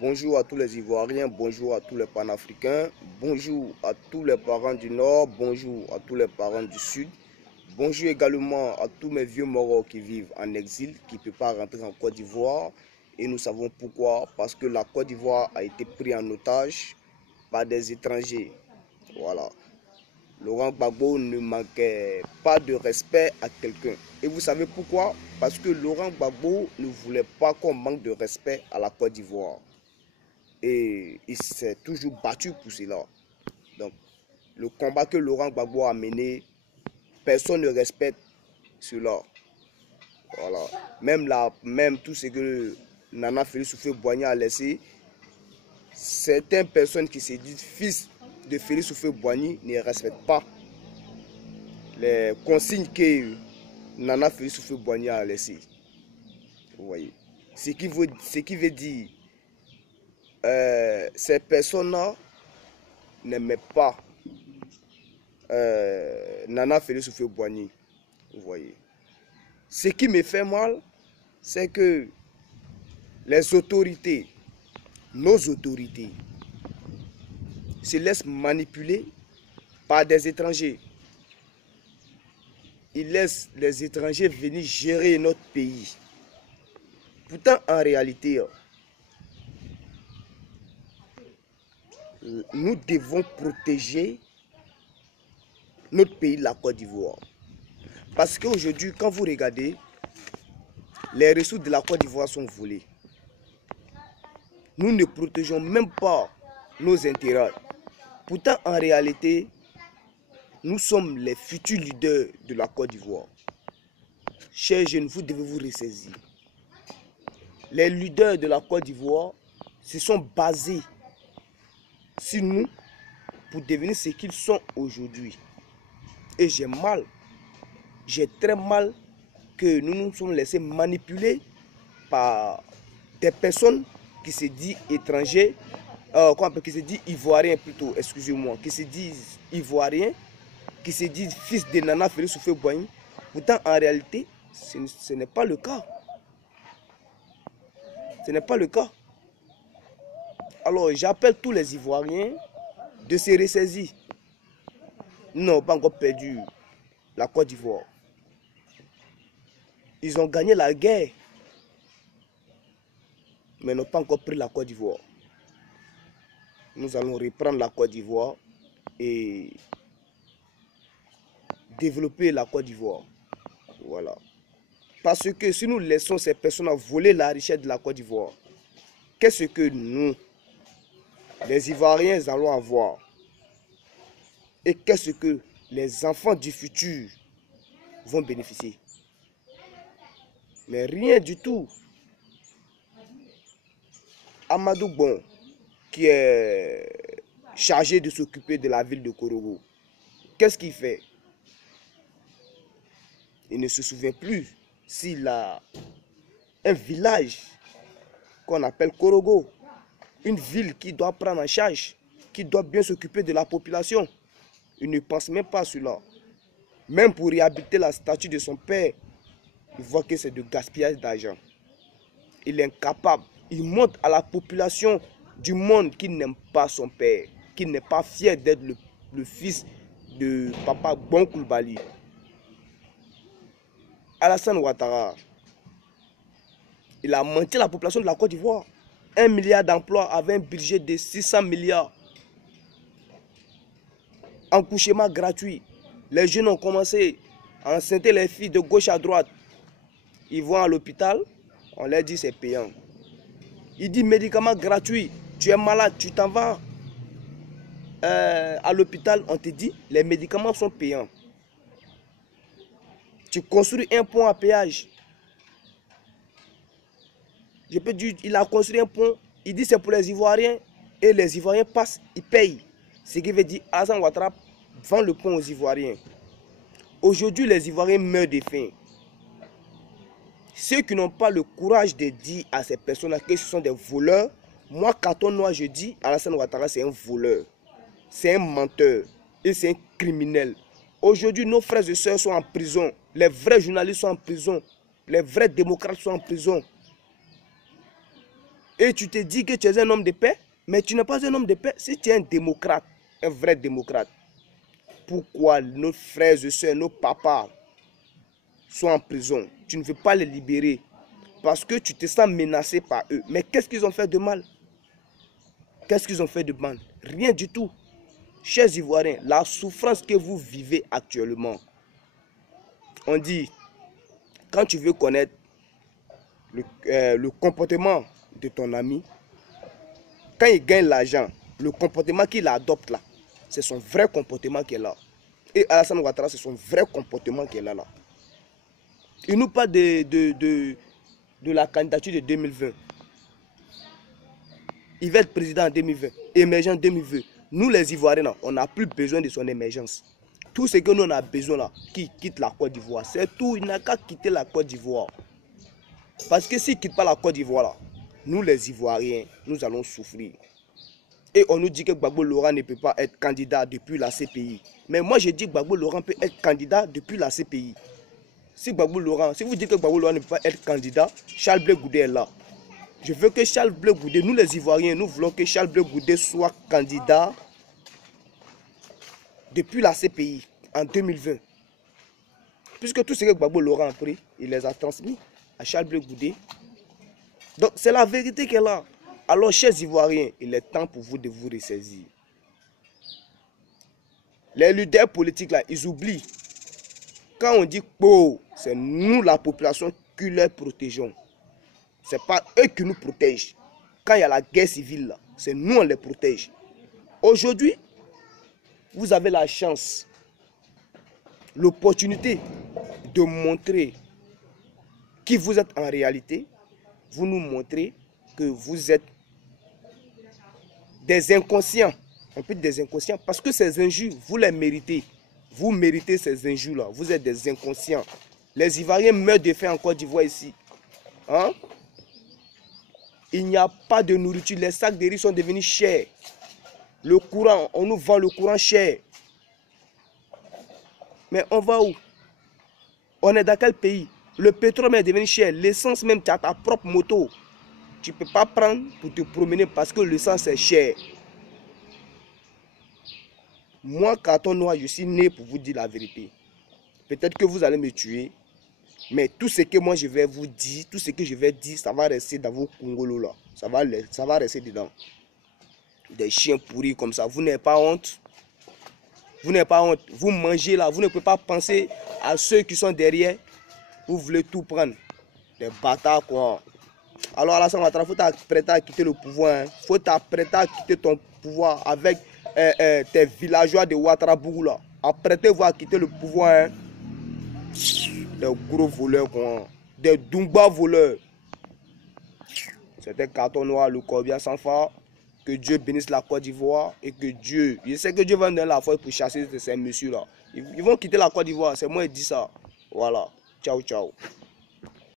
Bonjour à tous les Ivoiriens, bonjour à tous les panafricains, bonjour à tous les parents du Nord, bonjour à tous les parents du Sud, bonjour également à tous mes vieux moraux qui vivent en exil, qui ne peuvent pas rentrer en Côte d'Ivoire. Et nous savons pourquoi, parce que la Côte d'Ivoire a été prise en otage par des étrangers. Voilà. Laurent Gbagbo ne manquait pas de respect à quelqu'un. Et vous savez pourquoi? Parce que Laurent Gbagbo ne voulait pas qu'on manque de respect à la Côte d'Ivoire. Et il s'est toujours battu pour cela. Donc, le combat que Laurent Gbagbo a mené, personne ne respecte cela. Voilà. Même tout ce que Nana Félix Houphouët-Boigny a laissé, certaines personnes qui se disent fils de Félix Houphouët-Boigny ne respectent pas les consignes que Nana Félix Houphouët-Boigny a laissées. Vous voyez. Ce qui veut dire ces personnes-là n'aimaient pas Nana Félix Houphouët-Boigny. Vous voyez. Ce qui me fait mal, c'est que les autorités, nos autorités, se laissent manipuler par des étrangers. Ils laissent les étrangers venir gérer notre pays. Pourtant, en réalité, nous devons protéger notre pays, la Côte d'Ivoire. Parce qu'aujourd'hui, quand vous regardez, les ressources de la Côte d'Ivoire sont volées. Nous ne protégeons même pas nos intérêts. Pourtant, en réalité, nous sommes les futurs leaders de la Côte d'Ivoire. Chers jeunes, vous devez vous ressaisir. Les leaders de la Côte d'Ivoire se sont basés sur nous pour devenir ce qu'ils sont aujourd'hui. Et j'ai très mal que nous nous sommes laissés manipuler par des personnes qui se disent étrangers, qui se disent ivoiriens plutôt, excusez-moi, qui se disent ivoiriens, qui se disent fils de Nana Félix Houphouët-Boigny. Pourtant, en réalité, ce n'est pas le cas. Ce n'est pas le cas. Alors, j'appelle tous les Ivoiriens de se ressaisir. Nous n'avons pas encore perdu la Côte d'Ivoire. Ils ont gagné la guerre, mais n'ont pas encore pris la Côte d'Ivoire. Nous allons reprendre la Côte d'Ivoire et développer la Côte d'Ivoire. Voilà. Parce que si nous laissons ces personnes voler la richesse de la Côte d'Ivoire, qu'est-ce que nous, les Ivoiriens, allons avoir? Et qu'est-ce que les enfants du futur vont bénéficier? Mais rien du tout. Amadou Bon, qui est chargé de s'occuper de la ville de Korogo, qu'est-ce qu'il fait? Il ne se souvient plus s'il a un village qu'on appelle Korogo, une ville qui doit prendre en charge, qui doit bien s'occuper de la population. Il ne pense même pas à cela. Même pour réhabiliter la statue de son père, il voit que c'est de gaspillage d'argent. Il est incapable. Il montre à la population du monde qu'il n'aime pas son père, qu'il n'est pas fier d'être le fils de Papa Bon Coulibaly. Alassane Ouattara, il a menti à la population de la Côte d'Ivoire. 1 milliard d'emplois avec un budget de 600 milliards. Accouchement gratuit. Les jeunes ont commencé à enceinter les filles de gauche à droite. Ils vont à l'hôpital, on leur dit c'est payant. Il dit médicaments gratuits. Tu es malade, tu t'en vas à l'hôpital, on te dit les médicaments sont payants. Tu construis un pont à péage. Je peux dire, il a construit un pont, il dit c'est pour les Ivoiriens, et les Ivoiriens passent, ils payent. Ce qui veut dire, Alassane Ouattara vend le pont aux Ivoiriens. Aujourd'hui, les Ivoiriens meurent de faim. Ceux qui n'ont pas le courage de dire à ces personnes que ce sont des voleurs, moi, carton noir, je dis, Alassane Ouattara, c'est un voleur, c'est un menteur, et c'est un criminel. Aujourd'hui, nos frères et sœurs sont en prison, les vrais journalistes sont en prison, les vrais démocrates sont en prison. Et tu te dis que tu es un homme de paix, mais tu n'es pas un homme de paix. Si tu es un démocrate, un vrai démocrate, pourquoi nos frères et soeurs, nos papas sont en prison? Tu ne veux pas les libérer parce que tu te sens menacé par eux. Mais qu'est-ce qu'ils ont fait de mal? Qu'est-ce qu'ils ont fait de mal? Rien du tout. Chers Ivoiriens, la souffrance que vous vivez actuellement, on dit, quand tu veux connaître le comportement de ton ami, quand il gagne l'argent, le comportement qu'il adopte là, c'est son vrai comportement qui est là. Et Alassane Ouattara, c'est son vrai comportement qui est là. Il nous parle de la candidature de 2020. Il va être président en 2020, émergent en 2020. Nous les Ivoiriens, on n'a plus besoin de son émergence. Tout ce que nous on a besoin là, qui quitte la Côte d'Ivoire, c'est tout. Il n'a qu'à quitter la Côte d'Ivoire. Parce que s'il ne quitte pas la Côte d'Ivoire là, nous les Ivoiriens, nous allons souffrir. Et on nous dit que Gbagbo Laurent ne peut pas être candidat depuis la CPI. Mais moi je dis que Gbagbo Laurent peut être candidat depuis la CPI. Si vous dites que Gbagbo Laurent ne peut pas être candidat, Charles Blé Goudé est là. Je veux que Charles Blé Goudé, nous les Ivoiriens, nous voulons que Charles Blé Goudé soit candidat depuis la CPI en 2020. Puisque tout ce que Gbagbo Laurent a pris, il les a transmis à Charles Blé Goudé. Donc c'est la vérité qui est là. Alors chers Ivoiriens, il est temps pour vous de vous ressaisir. Les leaders politiques là, ils oublient. Quand on dit que c'est nous la population qui les protégeons. Ce n'est pas eux qui nous protègent. Quand il y a la guerre civile là, c'est nous on les protège. Aujourd'hui, vous avez la chance, l'opportunité de montrer qui vous êtes en réalité. Vous nous montrez que vous êtes des inconscients. On peut dire des inconscients parce que ces injures, vous les méritez. Vous méritez ces injures-là. Vous êtes des inconscients. Les Ivoiriens meurent de faim en Côte d'Ivoire ici. Hein? Il n'y a pas de nourriture. Les sacs de riz sont devenus chers. Le courant, on nous vend le courant cher. Mais on va où? On est dans quel pays? Le pétrole est devenu cher. L'essence même, tu as ta propre moto. Tu ne peux pas prendre pour te promener parce que l'essence est cher. Moi, carton noir, je suis né pour vous dire la vérité. Peut-être que vous allez me tuer. Mais tout ce que moi je vais vous dire, tout ce que je vais dire, ça va rester dans vos congolos là. Ça va rester dedans. Des chiens pourris comme ça. Vous n'avez pas honte. Vous n'avez pas honte. Vous mangez là. Vous ne pouvez pas penser à ceux qui sont derrière. Vous voulez tout prendre. Des bâtards quoi. Alors Alassane Ouattara, il faut t'apprêter à quitter le pouvoir. Il faut t'apprêter à quitter ton pouvoir avec tes villageois de Ouattarabougou là. Apprêtez-vous à quitter le pouvoir. Hein. Des gros voleurs quoi. Des Dumba voleurs. C'était carton noir, le Corbia sans phare. Que Dieu bénisse la Côte d'Ivoire et que Dieu, je sais que Dieu va donner la force pour chasser ces messieurs là. Ils vont quitter la Côte d'Ivoire, c'est moi qui dis ça. Voilà. Ciao, ciao.